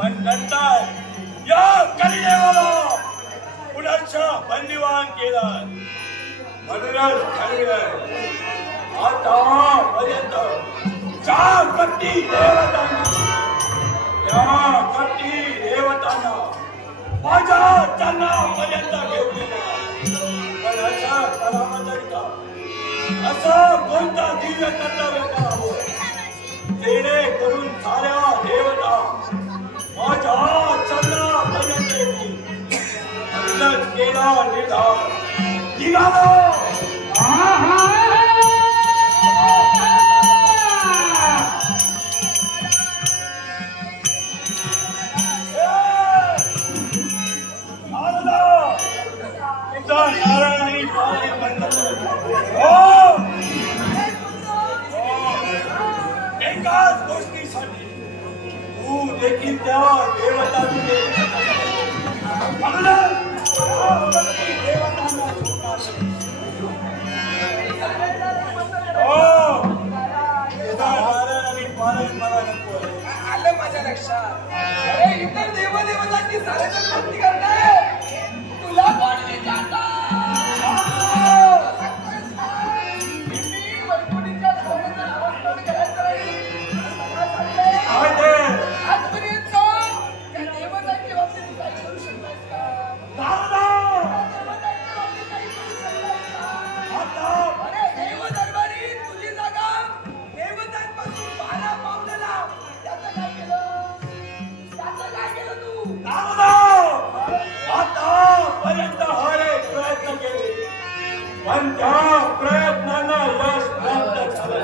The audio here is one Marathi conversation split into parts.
पण नंतर या कलिदेवाला पुनश्च बंदिवान केलं म्हणूनच ठरविलं आतापर्यंत ज्या कट्टी देवतांना माझ्या चरणापर्यंत घेऊन गेला पण असं करावं तरी का असं कोणता दिव्य कर्तव्य करावं जेणेकरून साऱ्या देवता माझ्या चरणापर्यंत येतील म्हणूनच केला निर्धार निघालो नारायणी एकाच गोष्टीसाठी तू देखील त्या देवतांचे आलं माझ्या लक्षात. अरे इतर देवदेवतांची साऱ्याच्या भक्ती करणे तुला कोण विचारता? पण त्या प्रयत्नांना यश प्राप्त झालं.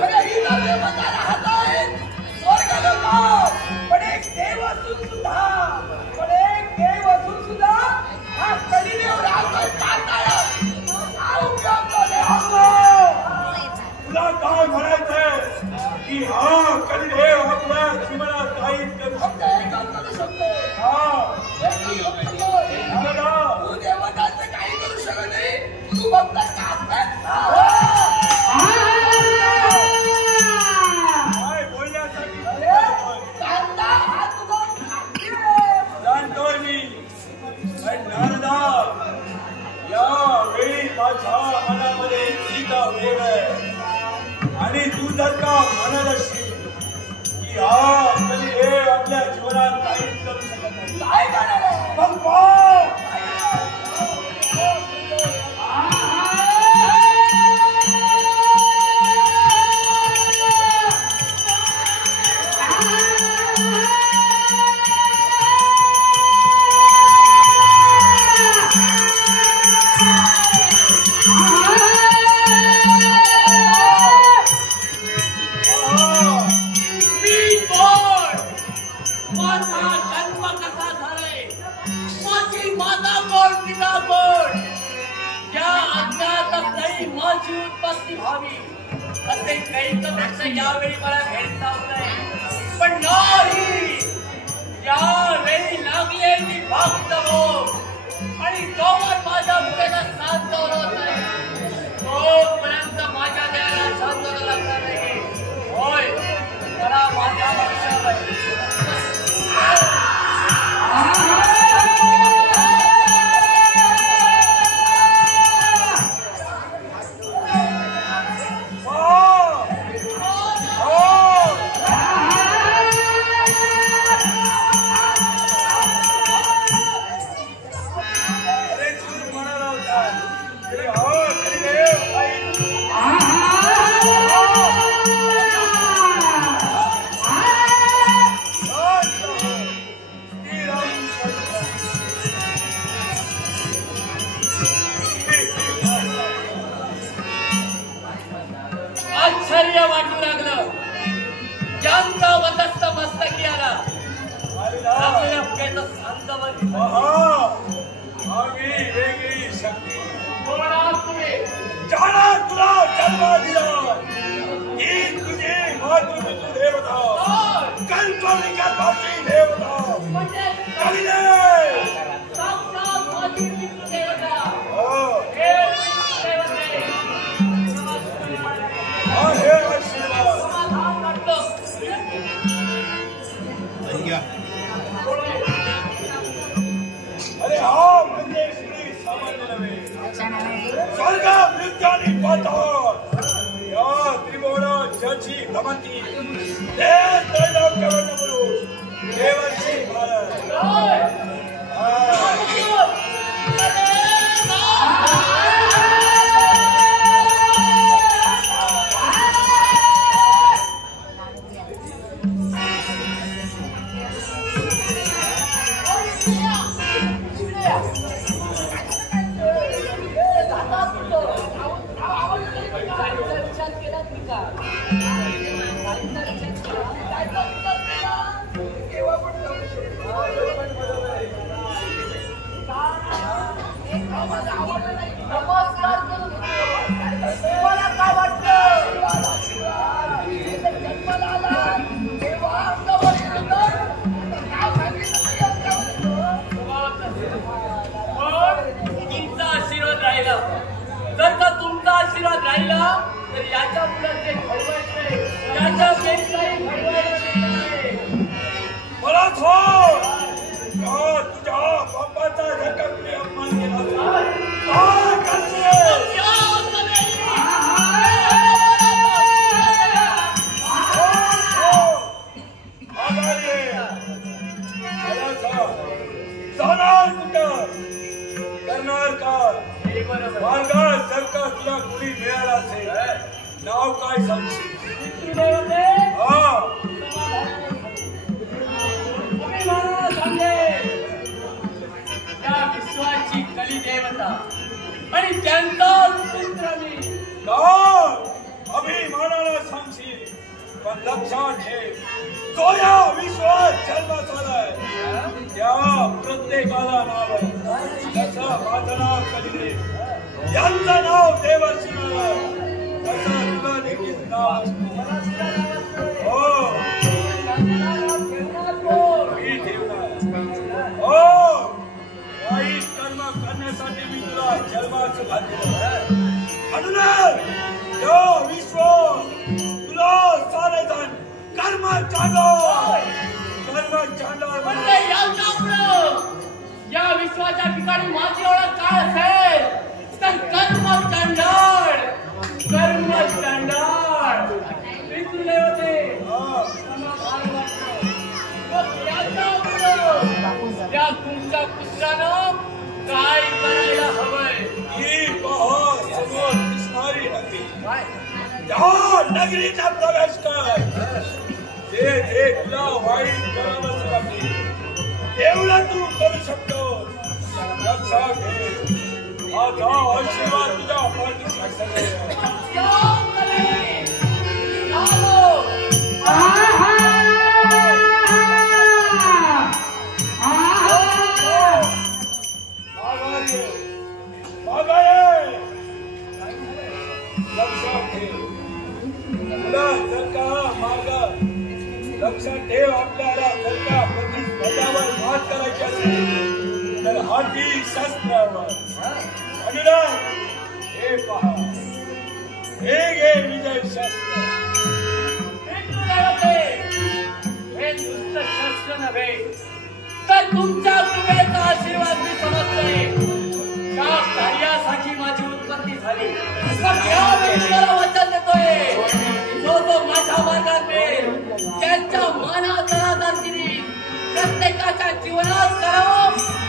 पण एक देव असून सुद्धा हा कलिदेव राहतोय तुला काय म्हणायचंय की हा कलिदेव आपल्या जीवनात काहीच करू शकतो. तू देवतांचं काही करू शकत नाही. तू फक्त जाणतोय मी पण नारदा यावेळी माझ्या मनामध्ये सीता वेग आहे आणि तू जर का म्हणत असशील की हा कलिदेव आपल्या जीवनात काहीच करू शकत नाही मग माझी उत्पत्ती व्हावी असे कैकपेक्षा यावेळी मला भेडसावलंय. पण नाही, यावेळी लागलेली भक्त आणि जोवर माझ्या मुलाला शांत होत नाही तोपर्यंत माझ्या देहाला शांत लागणार नाही. होय, मला माझा लक्षात आहे. आश्चर्य वाटू लागलं. ज्यांचा वतस्त मस्तकी आला आपल्या मुख्याचं सांगवली वेगळी शक्ती तुम्ही जाणा तुला जन्म स्वर्ग मृत्यानी पाताळ या त्रिभुवन जची भ्रमंती ते त्रैलोक्यवर्ण पुरुष देवर्षी भारत जर का तुमचा आशीर्वाद राहिला तर याच्या पुढे जे घडवायचे याच्या पेक्षाही घडवायचे मला थोर तुझ्या बापाचा जर का कुणी अपमान केला काय करते जाणार कुठं करणार का मार्गात जर का तुला कुणी मिळाला असेल नाव काय सांगशील हा त्या विश्वाची कली देवता आणि त्यांचा पुत्र मी अभिमानाला सांगशील पण लक्षात ठेव तो या विश्वात जन्मात आलाय त्या प्रत्येकाला नाव आहे जसं माझं नाव कलिदेव यांचं नाव देवर्षी तसं तुला देखील नाव हो मी ठेवणार हो वाईट कर्म करण्यासाठी मी तुला जन्माचं घातलेलं म्हणूनच यो विश्व तुला सारेजण कर्म चांडोर या विश्वाच्या ठिकाणी माझी ओळख काय असेल तर कर्म चांडोर मी तुले होते त्या तुमच्या पुत्रानं काय करायला हवंय ही पहा समोर दिसणारी नगरी त्या नगरीचा प्रवेश कर जे तुला वाईट करावंच लागेल एवढं तू करू शकतो लक्षात घे माझा आशीर्वाद तुझ्या पाठीशी असेल लक्षात ठेव आपल्याला जर का प्रतिस्पर्ध्यावर मात करायची असेल तर हाती शस्त्रावर म्हणून हे पहा हे घे विजय शस्त्र हे नुसतं शस्त्र नव्हे तर तुमच्या कृपेचा आशीर्वाद मी समजतोय त्या कार्यासाठी माझी उत्पत्ती झाली पण यावेळी मला वचन देतोय जो माझ्या मार्गात येईल त्यांच्या मानात प्रत्येकाच्या जीवनात करावं